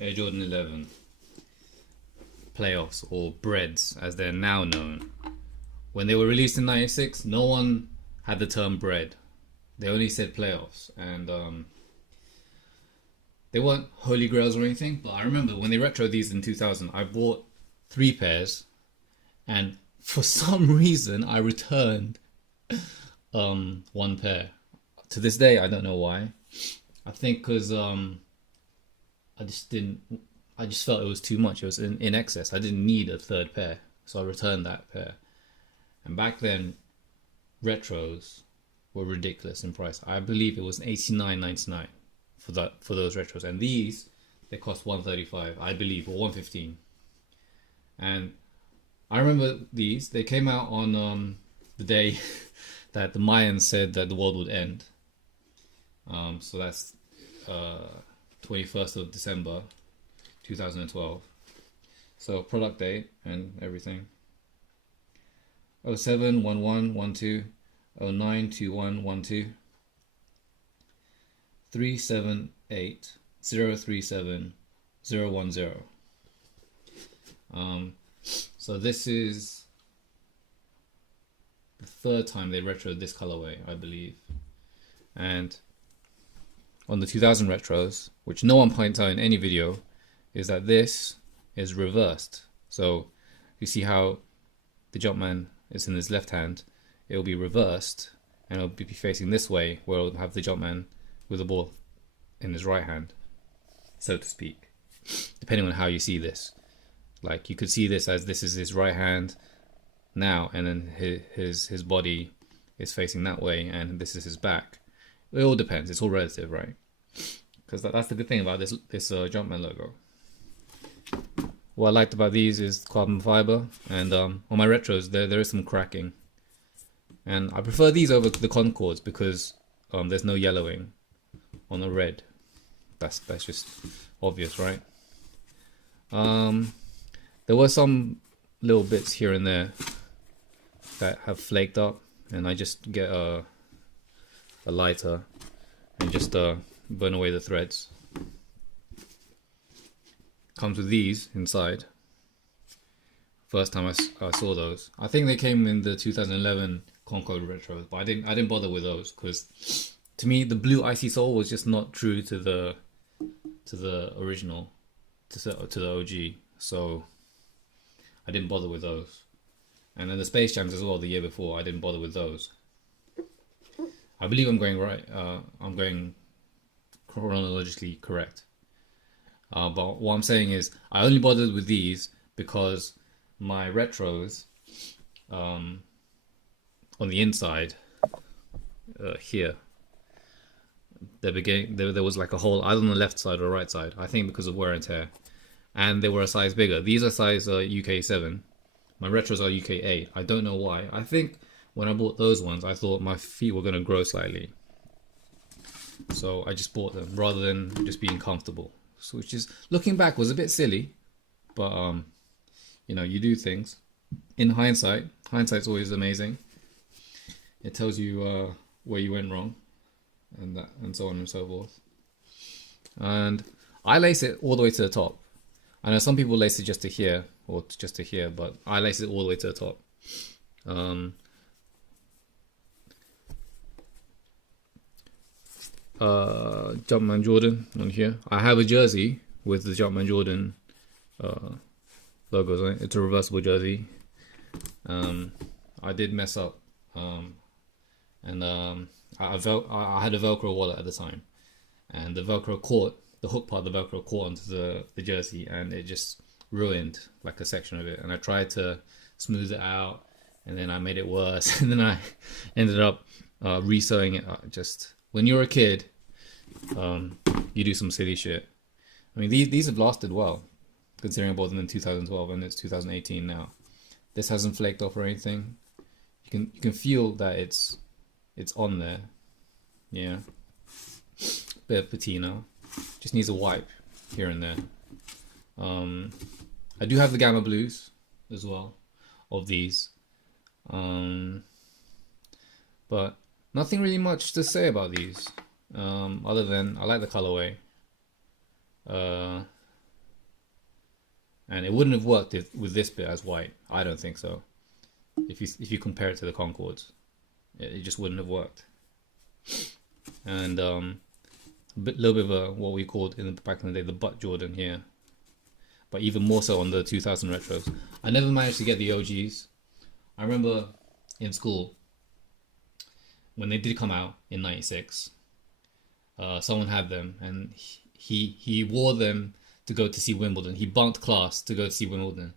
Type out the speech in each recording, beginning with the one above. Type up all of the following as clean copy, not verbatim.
Air Jordan 11 playoffs, or breads as they're now known. When they were released in '96, no one had the term bread. They only said playoffs, and they weren't holy grails or anything. But I remember when they retro these in 2000, I bought 3 pairs, and for some reason I returned 1 pair. To this day, I don't know why. I think because I just didn't. I just felt it was too much. It was in excess. I didn't need a 3rd pair, so I returned that pair. And back then, retros were ridiculous in price. I believe it was $89.99 for those retros, and these they cost $135, I believe, or $115. And I remember these. They came out on the day that the Mayans said that the world would end. So that's 21st of December 2012. So product date and everything. 071112 092112 378 037 010. So this is the 3rd time they retroed this colorway, I believe. And on the 2000 retros, which no one points out in any video, is that this is reversed. So you see how the Jumpman is in his left hand, it will be reversed and it'll be facing this way, where it'll have the Jumpman with the ball in his right hand, so to speak, depending on how you see this. Like, you could see this as this is his right hand now, and then his body is facing that way, and this is his back. It all depends. It's all relative, right? Because that's the good thing about this Jumpman logo. What I liked about these is carbon fiber, and on my retros there is some cracking, and I prefer these over the Concords because there's no yellowing on the red. That's just obvious, right? There were some little bits here and there that have flaked up, and I just get a lighter and just burn away the threads. Comes with these inside. First time I saw those. I think they came in the 2011 Concord retros, but I didn't bother with those because to me the blue icy sole was just not true to the original, to the OG. So I didn't bother with those. And then the Space Jams as well, the year before, I didn't bother with those. I believe I'm going right. I'm going chronologically correct. But what I'm saying is, I only bothered with these because my retros, on the inside, here, there was like a hole either on the left side or right side. I think because of wear and tear, and they were a size bigger. These are size UK 7. My retros are UK 8. I don't know why. I think when I bought those ones, I thought my feet were gonna grow slightly, so I just bought them rather than just being comfortable. So, which is, looking back, was a bit silly, but you know, you do things. In hindsight, hindsight's always amazing. It tells you where you went wrong, and so on and so forth. And I lace it all the way to the top. I know some people lace it just to here or just to here, but I lace it all the way to the top. Jumpman Jordan on here. I have a jersey with the Jumpman Jordan logos on it. It's a reversible jersey. I did mess up, and I had a Velcro wallet at the time, and the Velcro caught, the hook part of the Velcro caught onto the jersey, and it just ruined like a section of it. And I tried to smooth it out, and then I made it worse, and then I ended up re-sewing it. Just when you're a kid, you do some silly shit. I mean, these have lasted well, considering I bought them in 2012 and it's 2018 now. This hasn't flaked off or anything. You can feel that it's on there. Yeah, bit of patina. Just needs a wipe here and there. I do have the Gamma Blues as well of these, but nothing really much to say about these, other than I like the colorway. and it wouldn't have worked with this bit as white. I don't think so. If you compare it to the Concords, it just wouldn't have worked. And little bit of a, what we called back in the day, the butt Jordan here, but even more so on the 2000 retros. I never managed to get the OGs. I remember in school when they did come out in '96. Someone had them, and he wore them to go to see Wimbledon. He bunked class to go to see Wimbledon,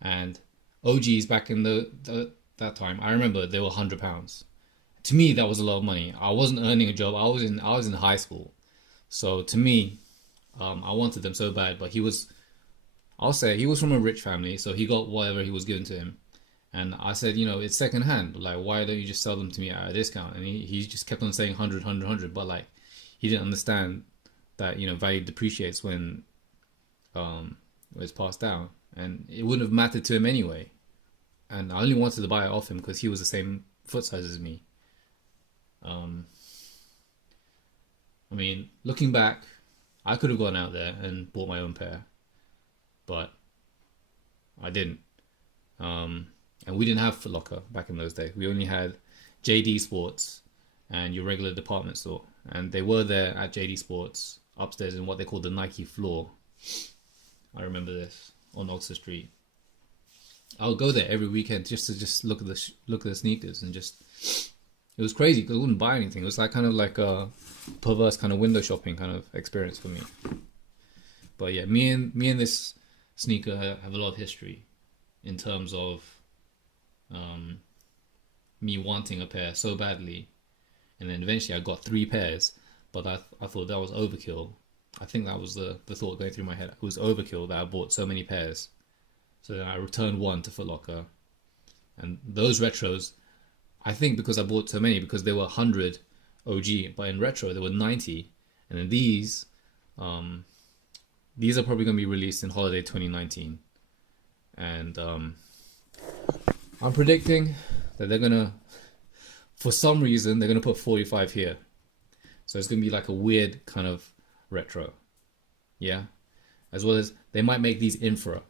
and OGs back in that time, I remember they were £100. To me, that was a lot of money. I wasn't earning a job. I was in high school, so to me, I wanted them so bad. But I'll say he was from a rich family, so he got whatever he was given to him. And I said, it's secondhand. Like, why don't you just sell them to me at a discount? And he just kept on saying 100, 100, 100. But like, he didn't understand that value depreciates when it's passed down, and it wouldn't have mattered to him anyway. And I only wanted to buy it off him because he was the same foot size as me. I mean, looking back, I could have gone out there and bought my own pair, but I didn't. And we didn't have Foot Locker back in those days. We only had JD Sports and your regular department store. And they were there at JD Sports upstairs in what they called the Nike floor. I remember this on Oxford Street. I would go there every weekend just to look at the sneakers, and it was crazy because I wouldn't buy anything. It was like kind of like a perverse kind of window shopping kind of experience for me. But yeah, me and this sneaker have a lot of history in terms of me wanting a pair so badly, and then eventually I got 3 pairs. But I thought that was overkill. I think that was the thought going through my head. It was overkill that I bought so many pairs. So then I returned one to Foot Locker. And those retros, I think because I bought so many, because they were 100 OG, but in retro they were 90. And then these are probably going to be released in holiday 2019. And I'm predicting that they're going to, for some reason, they're going to put 45 here. So it's going to be like a weird kind of retro. Yeah. As well as they might make these infra.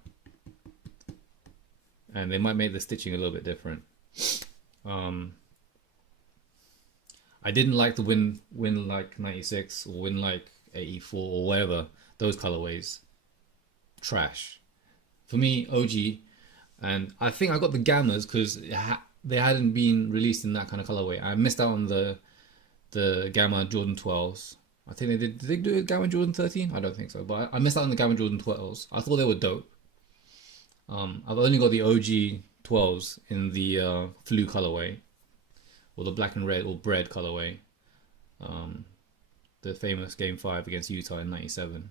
And they might make the stitching a little bit different. I didn't like the Win like 96 or Win like 84 or whatever. Those colorways. Trash. For me, OG. And I think I got the Gammas because they hadn't been released in that kind of colorway. I missed out on the Gamma Jordan 12s. I think they did. Did they do a Gamma Jordan 13? I don't think so. But I missed out on the Gamma Jordan 12s. I thought they were dope. I've only got the OG 12s in the Flu colorway, or the black and red or bred colorway. The famous Game 5 against Utah in '97.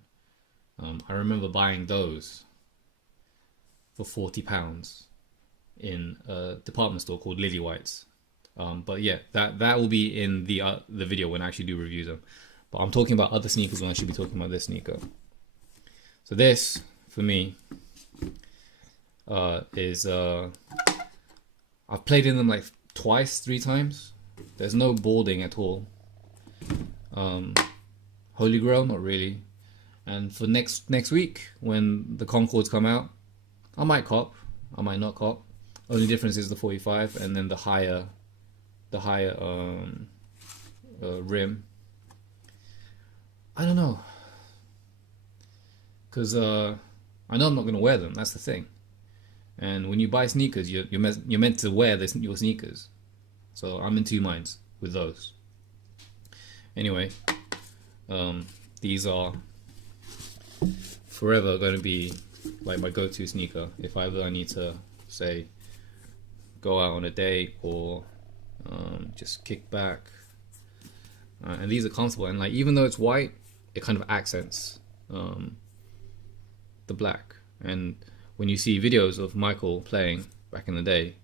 I remember buying those for £40 in a department store called Lily White's. But yeah, that will be in the video when I actually do review them. But I'm talking about other sneakers when I should be talking about this sneaker. So this, for me, is I've played in them like 3 times. There's no balding at all. Holy Grail, not really. And for next week when the Concords come out, I might cop, I might not cop. Only difference is the 45 and then the higher rim. I don't know, because I know I'm not gonna wear them. That's the thing. And when you buy sneakers, you're meant to wear your sneakers. So I'm in 2 minds with those. Anyway, these are forever going to be like my go-to sneaker if ever I need to, say, go out on a date or just kick back. And these are comfortable, and like even though it's white, it kind of accents the black. And when you see videos of Michael playing back in the day,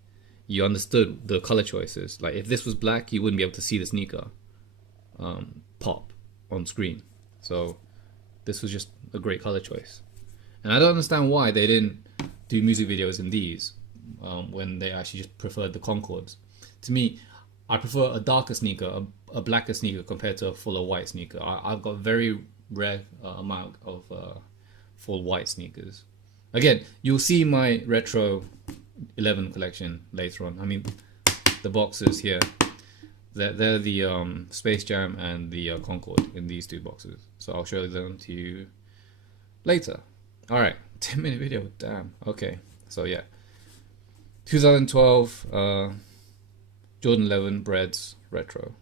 you understood the color choices. Like if this was black, you wouldn't be able to see the sneaker pop on screen. So this was just a great color choice. And I don't understand why they didn't do music videos in these when they actually just preferred the Concords. To me, I prefer a darker sneaker, a blacker sneaker compared to a fuller white sneaker. I've got very rare amount of full white sneakers. Again, you'll see my retro 11 collection later on. I mean, the boxes here, they're the Space Jam and the Concorde in these two boxes. So I'll show them to you later. All right, 10-minute video. Damn. Okay. So yeah, 2012 Jordan 11 Breds retro.